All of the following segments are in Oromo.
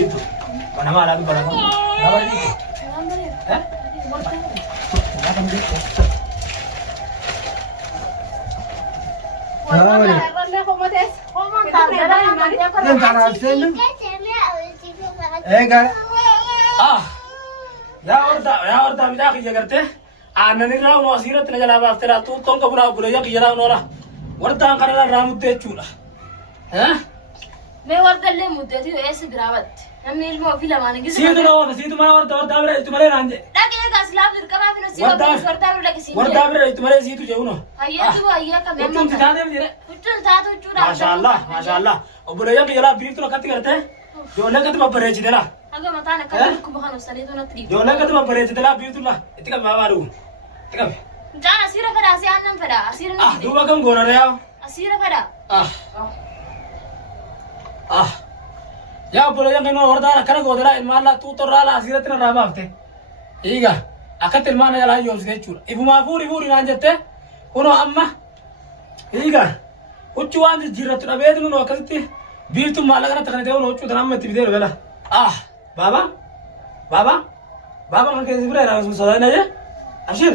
Gitu. Mana malah tu barang. Apa ni? Eh? Apa ni? Ah, ya orang tak kerja kerja. Anak ni ramu asirat ni jalan apa? Tera tu tong kabura kabura ya kerja ramu orang. Orang tak kerana ramu tu cula. Hah? मैं वर्दल ले मुद्दे थी ऐसे गिरावत हमने इल्म अफीला माने की Situ mana? Situ mana orang ber itu mana ranjye. लगे का सलाम दिल कबा फिर सी वर्दा लगे सी Orang ber itu mana situ jauh no. आइए तो आइए का मैं Ucun kita ada ni. कुछ था तो चूड़ा माशाअल्लाह अब बोले यार ये ला बीफ तो कति करते हैं जो ना कति बाप परेच देला अगर मता ना कर को बहानो सने तो न तरी जो ना कति बाप परेच देला बीफ तो ला इतका बाबारू इतका जान असीरा फड़ा से अन्नम फड़ा असीरा ah dua kang gona रे आओ असीरा फड़ा ya बोले यार मैंने और दारा करने को देला इमाला तू तो राला asirat ना राबा हफ्ते Eega akat ilmana yala yos ke chura ibu mafuri furi nanjete uno amma iga uchu anje jiratu na bedu no akati birtu malagana takane de uno uchu dramma tibidero bela baba kan ke sibra ra so sada na ye abshir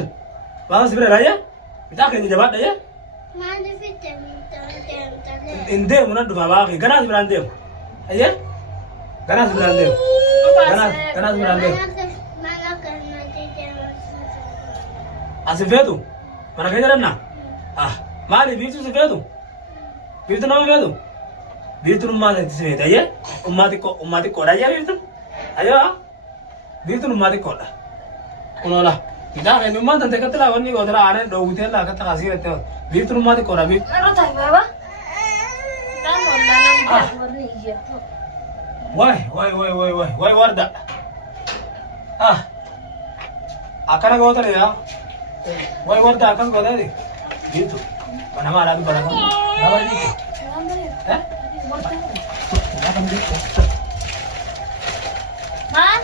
baba sibra ra ye bita ke ni jawab ye Mana fitem inde munad baba ke gana sibra ande aye gana sibra ande gana sibra ande mana karena tidak asifedu mana ke jaranna mali birtu sifedu birtu no vedu birtu numma de sifedu aye ummati ko ra ye birtu ayo birtu numma ko da unola ida ke numma tante katla wonni godra ane dogutela kata asirete birtu numma ko ra birtu रोता है बाबा दान वल्ला नाम वरनी ये Wai warda. Akana godare ya. Wai warda akan godare. Gitu. Mana malah tu barang. Apa ni? Eh? Apa ni? मान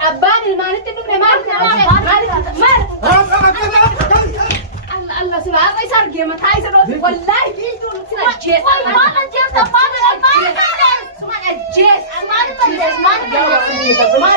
أبان المانت إنه مار الله سبحانه ما يصير جيمة هاي صار والله جيت ونسينا الجيس ما نجيب تفاضل ما سمع الجيس ما نبلش ما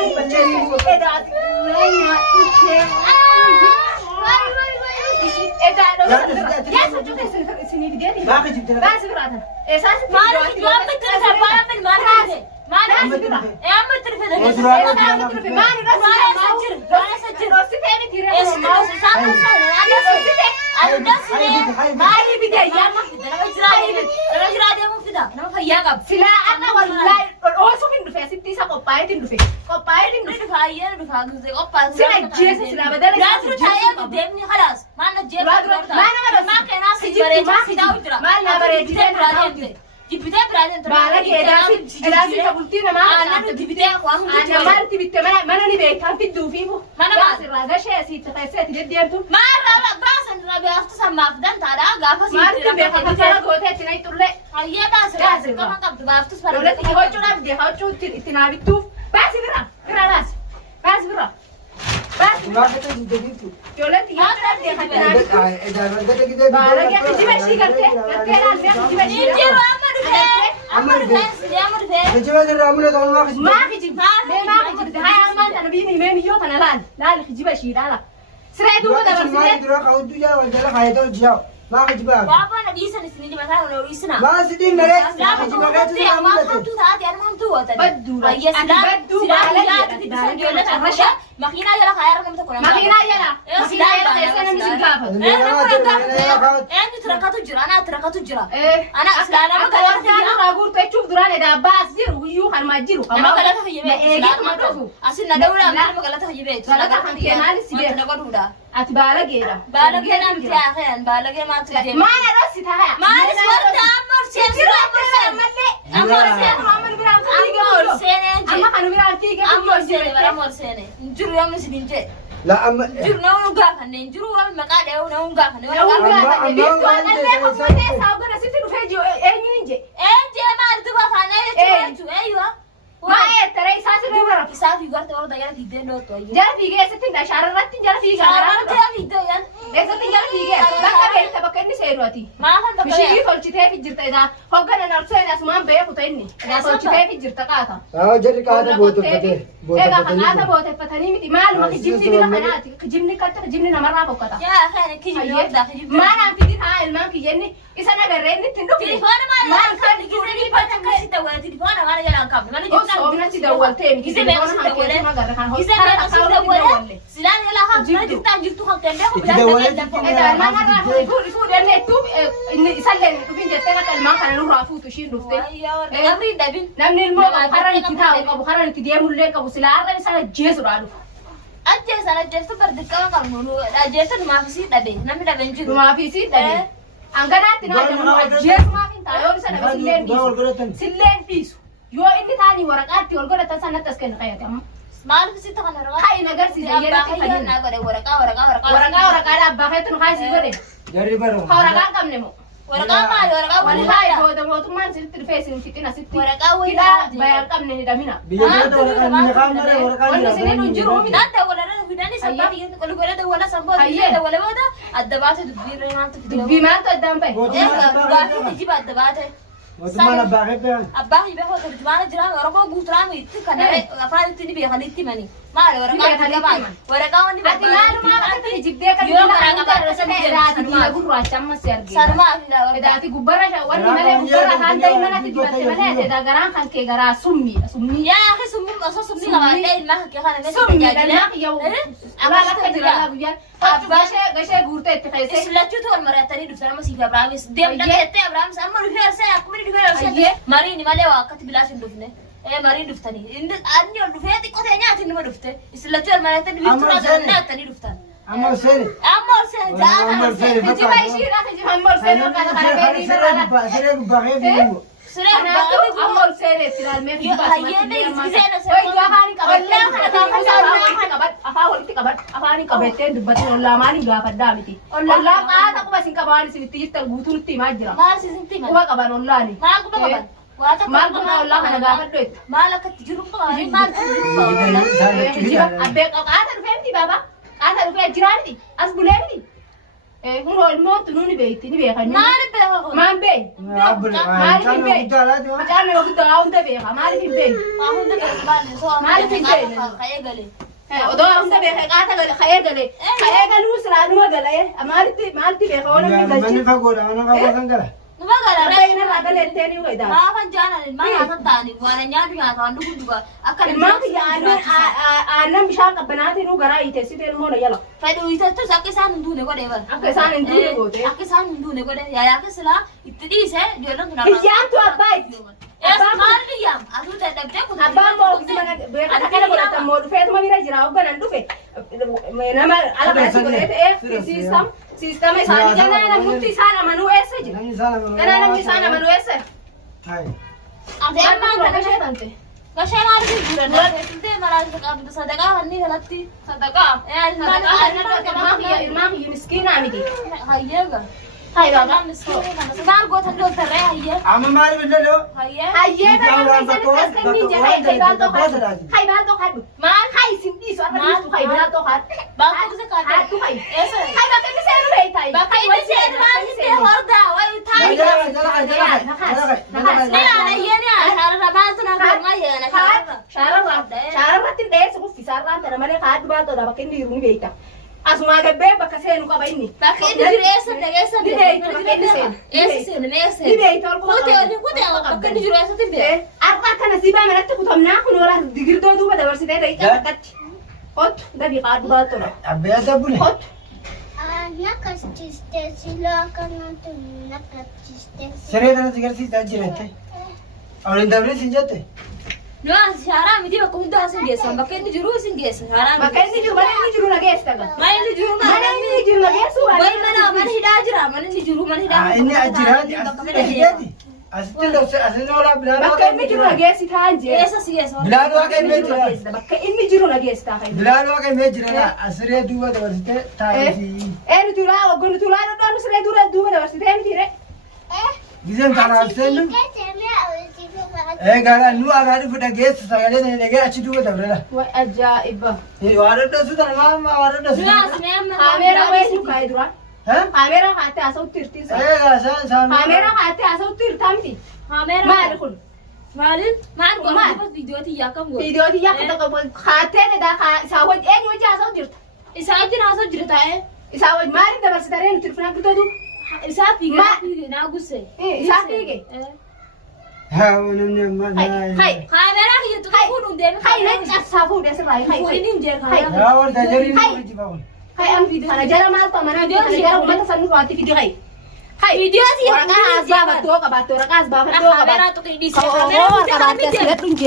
لا أما ما ترى إساسي دورة Isaafi garta warda yana fideen doo toy. جرى في جيس تين شهر راتين جرى في جيس Shaaraan taa fideen yan. ليس تين جرى في جيس بكا بيت بكا إني سيروتي Maa kan مش يجي فول شتاي في جرت إذا هو كان نرسل ناس ما بيا كتيرني إذا فول شتاي في جرت كاتا جري كذا بوت فتح إيه كاتا بوت فتني متي مال ما كجيبني بلا خناتي كجيبني كاتا كجيبني نمرة بكتا Yaa kan kiji warda kiji. ما أنا في دي هاي المام كيجني إذا أنا قررني تندوك Telefoon ma kan kiji pata kasi tawala telefoon ma jalan kam. Mana أو صوبنا تدور تاني Gise be kasi tawala. Gise be kasi tawala. Silan yala kan mana kita jirtu kan tenda ko bilang إذا ما نرى يفوت يعني توب إن يسلم في جتنا كلام كان نروح فوت وشين رفته Abri dabin. نمن المو بخارن كتاب أبو خارن كديه مولك أبو سلارة إنسان جيس رالو Aja sana jesu berdeka kan mulu. Jesu maafisi dabe. Nami dabe jiru. ما في سيد ده أنكنا تنا جيس ما في تايور سنة بسلين بيسو سلين بيسو يو إني تاني ورقات يقول كده تسنة تسكن خياتي Maal kisi takkan orang. خاي نجار سيدي يلا Kaya na gode waraka. ورقة لا بخيت نخاي سيبره جري برو ورقة كم نمو Waraka mal waraka والله هو ده موت ما نسيت الفيس نسيتنا ستي Waraka كده بيان كم نهي دمنا بيجي ولا كان كاميرا ولا ولا كان سنين نجرو من Nada wala na vidani sabab yin ko wala da wala sabab da wala wada adabata dubir ma ta video. بما تقدم به Ba ta jiba adabata. وثمان باقي Abah ibe ko tarjumana jira warako gutra mi itti kana afaan tini be khaliti mani. Mal waraka wani أتي ما أتي جبدة كده أنا كده رسمي إذا أتي يقول راشم مسيرجي sarma ila إذا أتي جبرة ولا ماله جبرة هان دايما أتي جبرة ماله إذا جران خان كجرا سمي ya akhi summi asa summi ma dai ma ke kana ne سمي ده ما يو أنا لا كده لا بيجان غشة غورته تخيسه islachu to maratani du sana masih abraham dem da tete abraham amma du her sa akmiri du her sa mari ni male wa kat bilashin dufne mari duftani inde anni du feti ko te nyati ni ma dufte islachu maratani du tura da tani duftan عمر سيري amma se عمر سيري تجي ما يشيل تجي همبر سيري وكذا كذا بيجي سيري باقي بيجو sire أنا أقول همبر سيري ترى المهم hayya dai zena sa وي جاهاني كبر أفاول كبر أفاني كبرتين دبتين ولا ماني جافر دامتي ولا قاعد أقوم بس كباري سبتي تقولون تي ما جرا ma si sinti ma هو كبر ولا ني ma ko ba wata ما قلنا ولا أنا جافر دوت ma la kat jiru pa ma أبيك قاعد فهمتي بابا قاعد فهمت جراني أسبولني هو الموت نوني بيتي نبي خلني ma ni be ko ما بي أنا لو كنت أقول ده بيها ما لي بي ma hunde be ba ni so ma ni be khaye gale ودو أقول ده بيها قاعد قال خير قال وسلا نو قال ما لي بيها ولا من بيجي فقول أنا فقول سنقله ma gala بين هذا التاني ويدا ma kan jana ma ya tani wala nyadu ya kan dugu duga akan ما في أنا مش عارف بناتي نو قراي تسيت المونا يلا fadu ita to sakke san ndune ko de ba أنك سان ندور بوته akke san ndune ko de ya ke sala itti se jolan tuna هيام تو أباي es mal diyam adu da dabde ko أبان بوكس من بيكا كده بقول تمود فيه تما بيرا جرا وبنا ندوفه نما على بس بقول سيستم ساني كنا نمتي سانا منو إيسج نمي سالم كنا نمتي سانا منو إيسج هاي ade ما ma أنت كشيء أنت gashe ma ru gura na tinte mara ka sadaka hanni halatti صدقاء صدقاء صدقاء ما هي مسكينة عمدي hayya هاي بابا Sekarang gua tadi dokter ya, iya. عم ماري بالله Iya. هاي بالتو خد ما هاي سندي سو أنا هاي بالتو خد Bangku bisa kata. هاي هاي Ese. هاي بقى مسير هاي تاي Baka ini sih ada sih horda, wah لا tai. لا Ini ada iya nih, ada rabas tuh nak rumah ya, nak apa? شارع تندي سو في سارع ترى ما لك هاد بالتو ده بقى ندير نبيتا أسمع جبه بقى سين وكا بيني Baka ini juru ese, dah ese. Ese sih, nih ese. نبيتا Baka ini juru ese tuh dia. أربعة كنا سيبا من التكتم ناكل ولا دقير دو بدر ورسيتي ده يكتك هات ده بيقعد بالتو أبيات أبوني هات Nakastiste sila kanatu nakastiste. سريع أنا تقدر تأجر أنت أو لندبلي سنجته No, sekarang ini aku udah senggesan. Baka ini juru senggesan. Sekarang. ما كان يجي mana ini juru lagi astaga Mana ini juru mana ini juru lagi asu Boy mana hidah aja, mana ini juru mana hidah. إني أجرادي أستدي أستدي ولا بلاد ما كان يجي juru lagi asu تانجي Ese sih ese. بلاد واقع ميجرا ما كان ini juru lagi astaga بلاد واقع ميجرا أسرع دوبا دورته تايسي نتولا وقول نتولا نتولا نسرع دورا دوبا ده ورسيتي نتيرة جزم تعرف سنو Kete me awisi ko Egaa nu agaadhi fudhageessa sagalee sana dhagee achi duuba dabrela. Way ajaa'iba. Waan dhadhoosu tana maama waan dhadhoosu. Duras nema. Kaameeraa wayii dhufaa dura. Haa? Kaameeraa haatee haasa'utti hirtiin sana. Egaa isaan Kaameeraa haatee haasa'utti hirtaa miti. Kamera. Maali kun? Maalin? Maal Maal? godhu video ti yakam godhu. Viidiyoo tiyyaa akka qabu haatee dha isaa wajji eenyu wajji haasa'u jirta. Isa wajjin haasa'u jirta Isaa wajji maaliin dabarsitanii nuti dhufnaa bitatu? Isa fiige Ma- fiige naa gusse. Isaa fiige. haa namni amma Hai. Kamera kiyya tuka fuudhuun deeme. Hai nan cabsaa fuudhee sirraa hai. Fuudhiin jee Hai. kamera. yaa warta jarii Hai. nama jiba kun. Hai an kana jara maaltu amanaa kana jara uummata sannu faati fidi hai. Hai. Video ti Waraqaa as baafattoo qabaattu waraqaa as baafattoo Kamera qabaattu. tuka hidhiise. Kamera waraqaa baatee asirratti hin